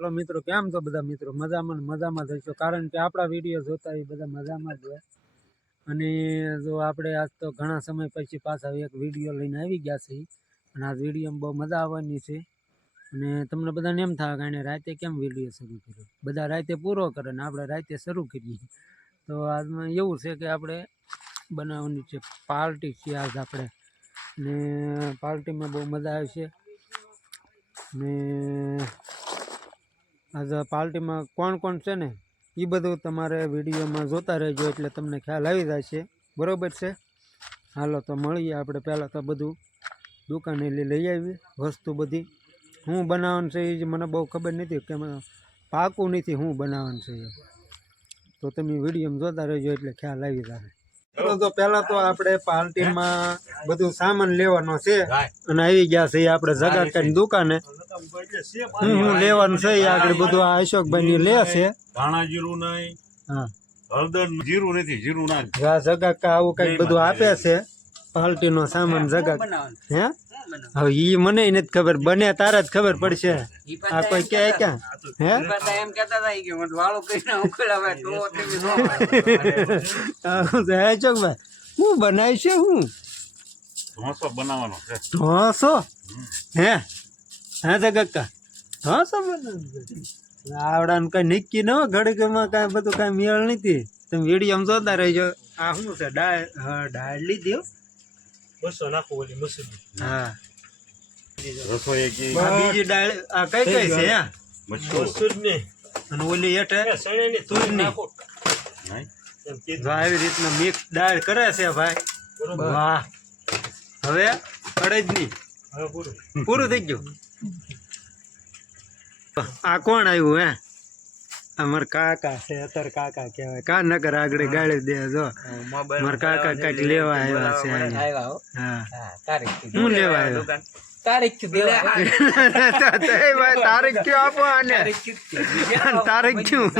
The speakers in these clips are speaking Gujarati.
ચલો મિત્રો, કેમ છો બધા મિત્રો? મજામાં મજામાં થઈશું કારણ કે આપણા વીડિયો જોતા એ બધા મજામાં જ હોય. અને જો આપણે આજ તો ઘણા સમય પછી પાછા એક વીડિયો લઈને આવી ગયા છીએ. અને આ વિડીયોમાં બહુ મજા આવવાની છે. અને તમને બધાને એમ થાય કે એને રાતે કેમ વીડિયો શરૂ કર્યો? બધા રાતે પૂરો કરે ને આપણે રાતે શરૂ કરીએ. તો આજમાં એવું છે કે આપણે બનાવવાની છે પાર્ટી છે આજ આપણે. ને પાર્ટીમાં બહુ મજા આવશે. ને પાર્ટીમાં કોણ કોણ છે ને એ બધું તમારે વિડીયોમાં જોતા રહેજો એટલે તમને ખ્યાલ આવી જશે. બરોબર છે? હાલો, તો મળીએ આપણે પહેલાં તો બધું દુકાને લઈ લઈ આવી વસ્તુ બધી. હું બનાવવાનું છે એ જ મને બહુ ખબર નથી કે પાકું નથી હું બનાવવાનું છે તો તમે વિડીયોમાં જોતા રહેજો એટલે ખ્યાલ આવી જાય તો પેલા તો આપણે પાર્ટીમાં બધું સામાન લેવાનો છે. અને આવી ગયા છે એ આપણે જગાડકાની દુકાને. હું હું લેવાનું છે આગળ બધું આ અશોકભાઈ ની લે છે. ધાણા જીરું નહીં હા. હળદર જીરું નથી જીરું ના જગાકા આવું કંઈક બધું આપે છે. પાર્ટી નો સામાન જગા હે? હવે ઈ મને નથી ખબર. બને તારા જ ખબર પડશે. આ કોઈ કે ક્યાં? હે એમ કેતા હતા કે મને વાળો કરીને ઉખેડાવે તો નો આવું છે, હે હું બનાવી છે હું ઢોસો બનાવવાનો છે. ઢોસો? હે? હા જગક્કા ઢોસો બનાવવાનો આવડાનું કઈ નિક્કી ન ઘડીકમાં કાંઈ બધું કાંઈ મેળ નથી. તમે વીડિયો જોતા રહેજો. આ શું છે? ડાળ ડાળ લીધી હો. બસો નાખો ઓલી મસૂરી. હા. રસોઈ કી આ બીજી દાળ આ કઈ કઈ છે હા? મસૂર ને અને ઓલી હેઠે? સણે ની તુર નાખો નહીં. જો આવી રીતના મિક્સ દાળ કરે છે ભાઈ. બરોબર. વાહ. હવે અડદની. હવે પૂરું. પૂરું થઈ ગયું. આ કોણ આવ્યું હે? અમાર કાકા છે અતર કાકા કહેવાય. કા નગર આગળ ગાળી દે જો. મારા કાકા કંઈક લેવા આવ્યા છે હો. હા. હા તારીખ હું લેવા આવ્યો તારીખ દેવા કયો આપો તારીખ કયું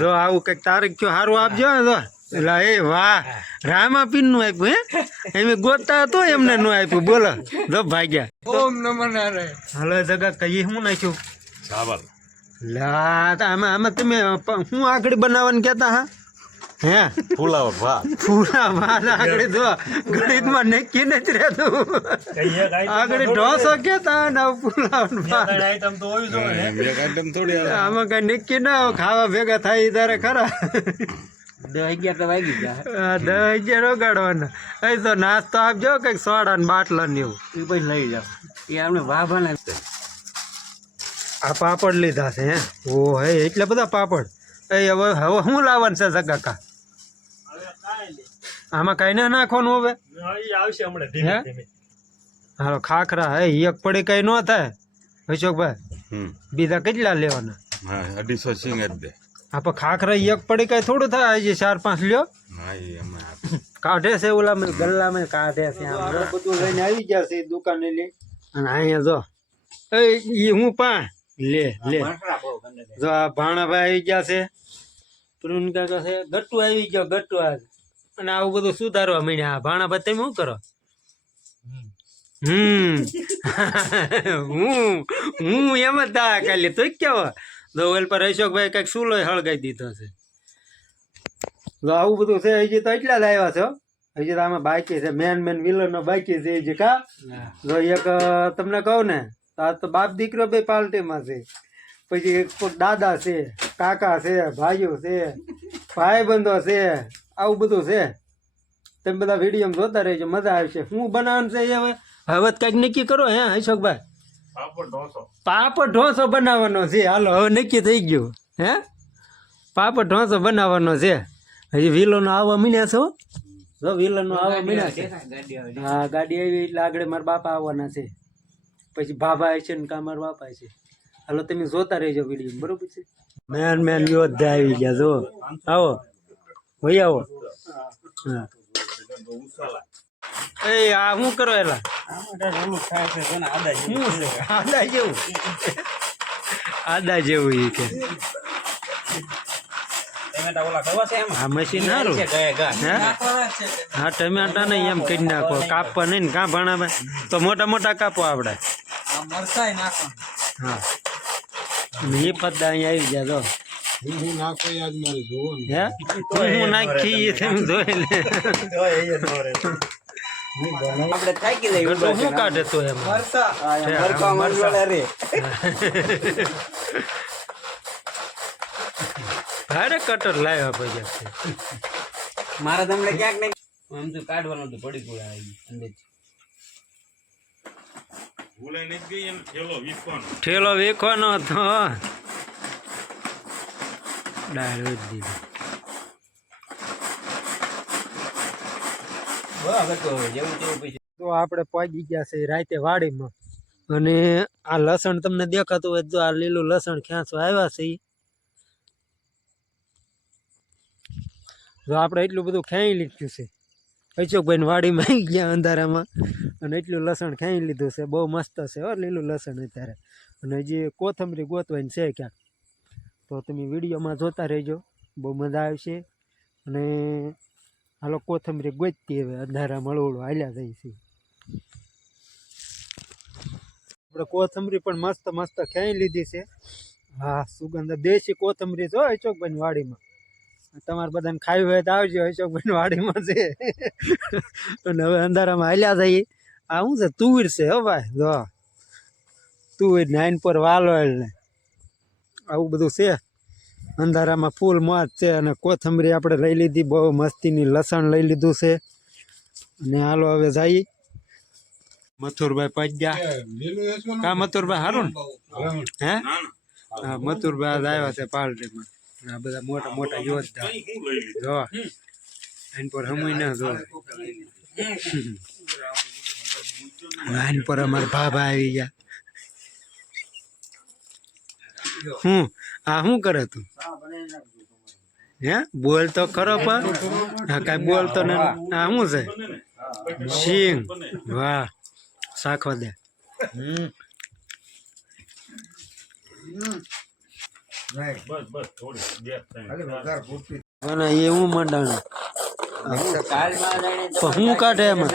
જો આવું કંઈક તારીખ કયો સારું આપજો ને એટલે એ વાહ. રામાપીનનું આપ્યું હે? એમ ગોતા હતો એમને નું આપ્યું. બોલો જો ભાગ્યા. ઓમ નમઃ નારાયણ. હલો જગા કહીએ શું નાખ્યું? ચાવલ લા તો આમાં આમાં તમે હું આકડી બનાવવાનું કહેતા હા? હે? ફુલાવર ભાત પૂરા ભાત આગળ જો ગણિતમાં નક્કી નથી રહેતું. આગળ ઢોસો કહેતા ને થોડી- ભાત. તો આમાં કઈ નક્કી ના ખાવા ભેગા થાય ત્યારે ખરા. દસ અગિયાર તો વાગી ગયા. દસ અગિયાર ઓગાડવાના. અહીં તો નાસ્તો આપજો કંઈક સોડા ને બાટલા ને એવું. એ પછી લઈ જાઓ. એ આપણે વાભાને આ પાપડ લીધા છે હે? ઓ હે એટલે બધા પાપડ. એ હવે હવે શું લાવવાનું છે સગાકા હવે કાંઈ નહીં. આમાં કાંઈ ના નાખવાનું હવે? હા, આવશે હમણાં હાલો ખાખરા હે એક પડી કઈ ન થાય. અશોકભાઈ બીજા કેટલા લેવાના? હા અઢીસો સિંગ જ દે. આ ખાખરા એક પડી કઈ થોડું થાય હજી ચાર પાંચ લ્યો. કાઢે છે ઓલા મેં ગલ્લામાં કાઢે છે બધું લઈને આવી ગયા છે દુકાને લઈ અને અહીંયા જો એ ઈ હું પા લે લે. જો આ ભાણાભાઈ આવી ગયા છે પ્રુન કાકા છે ગટ્ટુ આવી ગયો ગટ્ટુ આજ અને આવું બધું સુધારવા માંડ્યા. આ ભાણાભાઈ તમે શું કરો? હમ. હું હું એમ જ દા કાલે તો કેવો જો ઓલ પર અશોકભાઈ કંઈક સુલો હળગાઈ દીધો છે. જો આવું બધું છે હજી તો એટલા જ આવ્યા છો હજી તો આમાં બાકી છે મેન મેન વિલન બાકી છે હજી કા? જો એક તમને કહું ને તો આ તો બાપ દીકરો બે પાર્ટીમાં છે. પછી એક દાદા છે કાકા છે ભાઈઓ છે ભાઈબંધો છે આવું બધું છે. તમે બધા વીડિયો જોતા રહેજો મજા આવશે. શું બનાવવાનું છે એ હવે? હવે તો કંઈક નક્કી કરો હે અશોકભાઈ. પાપડ ઢોસો. બનાવવાનો છે. હાલો હવે નક્કી થઈ ગયું. હે? પાપડ ઢોસો બનાવવાનો છે. હજી વિલોનો આવવા મીન્યા છો? જો વિલોનો આવવા મીન્યા છે. હા ગાડી આવી એટલે આગળ મારા બાપા આવવાના છે. પછી ભાભા છે ને કામાર બાપા છે. હાલો તમે જોતા રહેજો વીડિયો બરોબર છે? મેન મેન યોદ્ધા આવી ગયા જો આવો. ભાઈ આવો. હા. એ આ શું કરો એલા? ઓલું થાય છે કોને આદા જેવું. આદા જેવું એ કે. આ મશીન સારું. હે? હા ટમેટા ને એમ કરી નાખો. કાપવા નહીં ને કાં ભણાવે? તો મોટા મોટા કાપો આપણે આ નાખવાનું. હા. એ અહીંયા આવી ગયા તો હું હું નાખો યાદ મારે જોવો હે? હું હું નાખી એ તમે જોઈ લે. આપણે શું કાઢે તો એમ? રે. ભારે કટર લાવ્યા પછી. મારા તમને ક્યાંક નહીં આમ તો કાઢવાનું તો પડી આવી અંદર ભૂલાઈ નથી ગઈ એને ઠેલો વેખવાનો. હતો. ડાળ વેચ દીધી. બરાબર તો જેવું તો આપણે પહોંચી ગયા છે રાતે વાડીમાં. અને આ લસણ તમને દેખાતું હોય તો આ લીલું લસણ ખેંચવા આવ્યા છે જો તો આપણે એટલું બધું ખેંચી લીધું છે. અશોકભાઈ વાડીમાં આવી ગયા અંધારામાં અને એટલું લસણ ખાઈ લીધું છે, બહુ મસ્ત છે હો, લીલું લસણ અત્યારે. અને જે કોથમરી ગોતવાની છે ક્યાંક. તો તમે વિડીયોમાં જોતા રહેજો, બહુ મજા આવશે. અને હાલો કોથમરી ગોતતી હવે અંધારા મળવડું હાલ્યા જાય છે. આપણે કોથમરી પણ મસ્ત મસ્ત ખાઈ લીધી છે. હા, સુગંધ, દેશી કોથમરી જો અશોકભાઈ વાડીમાં. તમારે બધાને ખાવી હોય તો આવજો અશોકભાઈ વાડીમાં છે. અને હવે અંધારામાં હાલ્યા જઈએ આ શું છે? તુવીર છે હો ભાઈ. જો. તુવીર ને આઈન પર વાલોળ ને. આવું બધું છે. અંધારામાં ફૂલ મોજ છે અને કોથમરી આપણે લઈ લીધી બહુ મસ્તીની લસણ લઈ લીધું છે. અને હાલો હવે જઈએ. મથુરભાઈ પજ્યા કે મથુરભાઈ હારું ને? હે? મથુરભાઈ આવ્યા છે પાર્ટીમાં આ બધા મોટા મોટા યોદ્ધા જો. આઈન પર હમુય ના જો આઈન પર અમારા ભાભા આવી ગયા. હું? આ શું કરે તું? હે? બોલ તો ખરો પણ. હા કાંઈ બોલતો ને આ શું છે? સિંગ વાહ. શાખો દે. બસ બસ થોડી અને એ હું મંડાણું. તો હું કાઢે એમાં.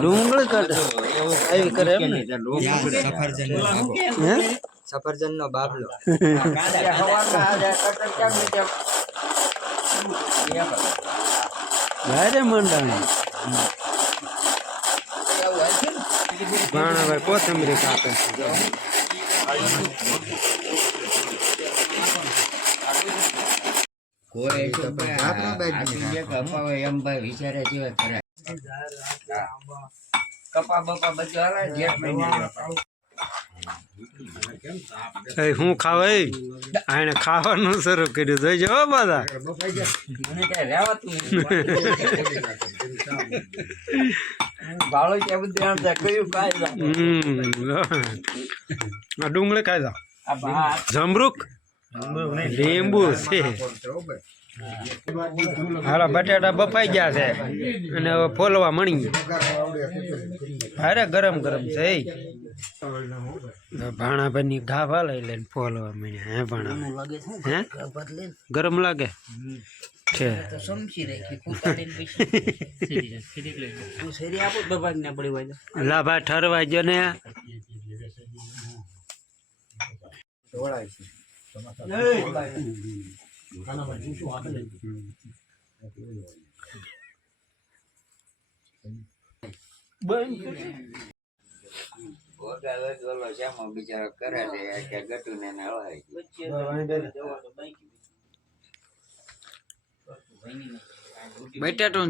ડુંગળી કાઢે. એવી કરે એમ ને? સફરજન નો બાબલો? ભારે મંડાણું. ભાણાભાઈ કોથમરી કાપે. કોઈ કપાવે એમ ભાઈ વિચારે જેવા કરે કપા બપા બધું આવે જેઠ મહિને હું ખાવે આને ખાવાનું શરૂ કર્યું. જોઈજો હો બધા. મને કઈ રહેવાતું ભાડો કે બધું કયું ડુંગળી જમરૂક? લીંબુ છે. હાલો બટાટા બફાઈ ગયા છે અને હવે ફોલવા મણી અરે ગરમ ગરમ છે ભાણાભાઈની ઘા લઈ લઈને ફોલવા મળ્યા હે ભાણા? હે? ગરમ લાગે? છે. લાભા ઠરવા જો ને. બિચારો કરે છે ગટુ ને એને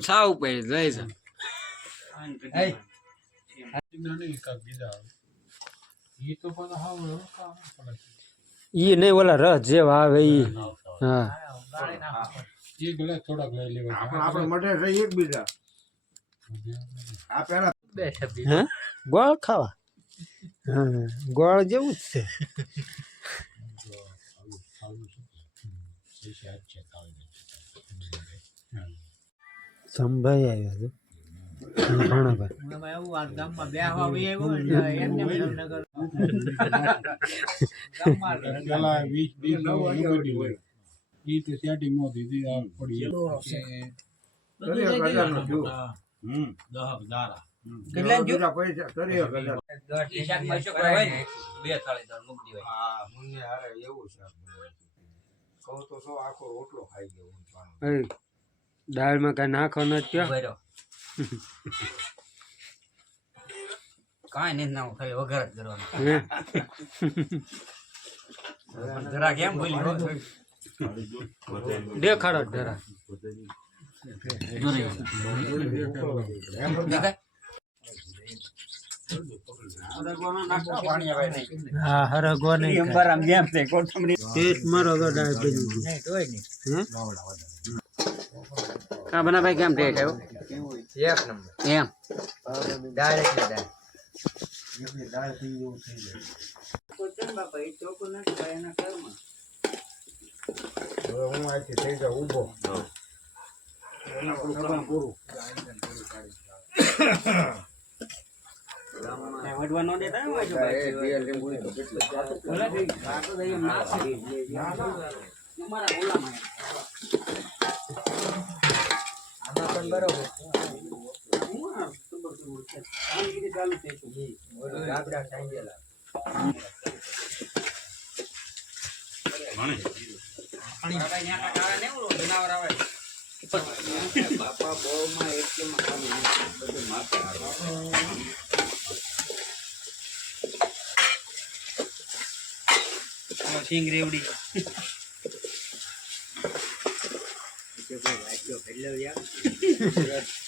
સાવ પડી લઈ જા બીજા આવે. તો પણ હાવ. ઈ નહીં ઓલા રસ જેવા આવે ઈ. હા. ઈ ગળે થોડાક લઈ લેવા હે? ગોળ ખાવા. હા ગોળ જેવું જ છે. સંભાઈ આવ્યો છે. પેલા આ બીજા? બે હા, આખો રોટલો ખાઈ ગયો હું પાછો. એ દાળમાં કાંઈ નાખો નથી. કાંઈ નહીં ના ખાલી વઘાર જ કરવાનો. જરા કેમ ભૂલી દેખાડો જરા. હા હરગો નહીં અંબાર આમ જેમ છે, બનાભાઈ કેમ મારો તો એક નંબર એમ હવે હું થઈ જાઉં ઊભો વઢવા ન દેતા ભાઈ. ગયું. આ તો દહીં નાખી. અમારા ઓલામાં. હું આ ખબર ખબર છે. કામગીરી ચાલુ થઈ છે. ગાબડા ટાંગેલા ભણે. બાપા આવે નહીં, ઓલો જનાવર આવે. બાપા બહુમાં એકમાં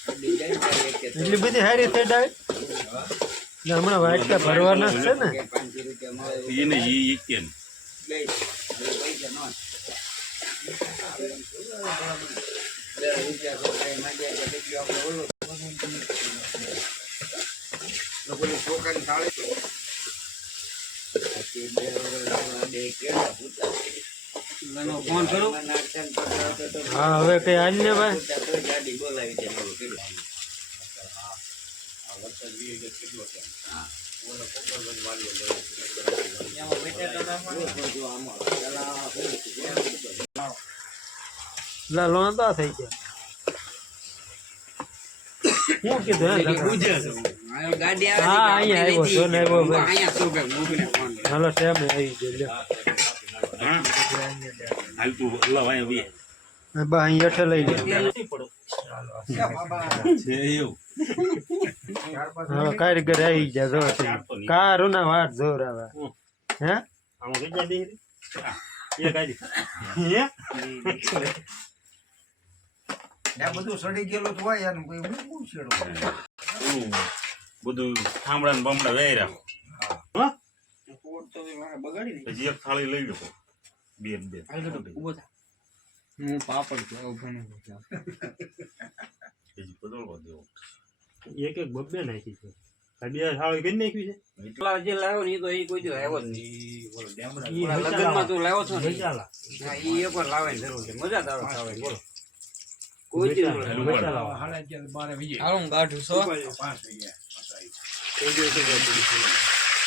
એટલી બધી સારી થઈ દાળ ને હમણાં વાટકા ભરવાના છે ને? એને ઈ ઈ કે ને. ફોન કરું. હા હવે કઈ હાલ ને ભાઈ. લા લોંદા થઈ ગયા. હું કીધું? ગાડી હા, અહીંયા આવ્યો, જો ને આવ્યો. હાલો ટેમ આવી ગયો હા? હાલ તું લવ અહીંયા બા અહીં હેઠે લઈ લે હવે કારીગર આવી ગયા જો છે. કારું ના વાત જોર કાઢી. હે? બધું સડી ગયેલું હોય બધું થાંભળા ને બમડા વેર્યા પછી એક થાળી લઈ લો બે બે ઊભો થા. પછી બદલવા દેવો. એક એક બબ્બે નાખી છે. આ બે થાળી કરી નાખી છે. પેલા જે લાવ્યો ને એ તો એ કોઈ દી લાવ્યો જ નહીં. લગ્નમાં તું લાવ્યો છો ને. હા, ઈ એકવાર લાવવાની જરૂર છે. મજા જ આવે બોલો. કોઈ દી ન લાવે. વેચાલા. પાંચ થઈ બારે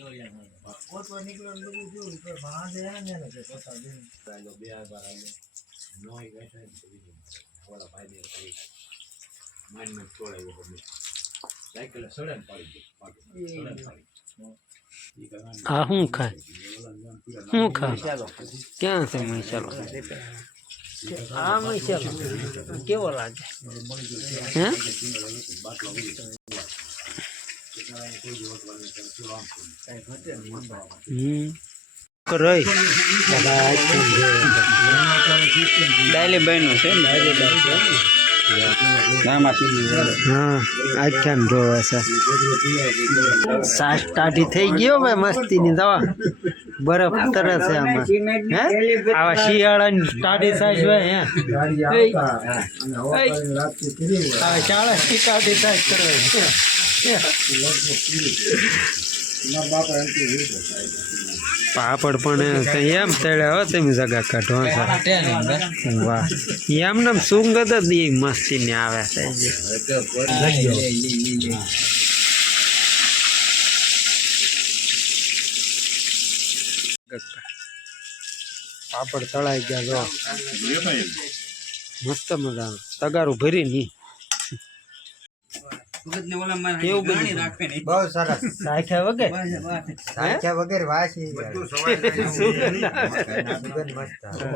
ને મને ગટુ ને આવડી બીજી બાજુ કોકને ઓર બોરની કઈ ભેંસ નથી. ઈ દેખ લઈ ગયો. આ શું ખાય? શું ખાય ક્યાં છે મસાલો આ મસાલો કેવો લાગે? હે? હા આખ્યાન જોવે છે? સાસ ટાઢી થઈ ગયો ભાઈ મસ્તીની દવા બરફ તરે છે આમાં. હે? શિયાળા શિયાળાની ટાઢી સાઈઝ હોય હે શાળા સાઈઝ પાપડ પણ એમ તળ્યા હો તમે જગા કાઢો વાહ. એમ ને સુગંધ જ એ મસ્તી ને આવે છે. પાપડ તળાઈ ગયા, જો. મસ્ત મજા તગારું ભરી ની ભગતને ઓલામાં કેવું બધું? ગાણી રાખે નહીં બહુ સરસ સાખ્યા વગર. સાચા વગર વાસી બધું આવે. સુગંધ મસ્ત આવે.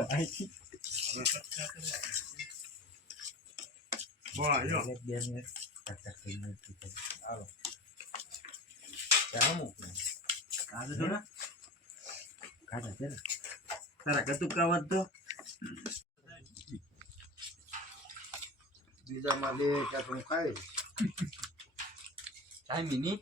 વાહ યો એક બે મિનિટ ટક ટક થઈ ગયું. હાલો. ત્યાં અમુક ને. કાઢો. તારા કતુકા તો બીજામાં લે ત્યાં તો હું ખાઈશ. ટાઈમી નહીં?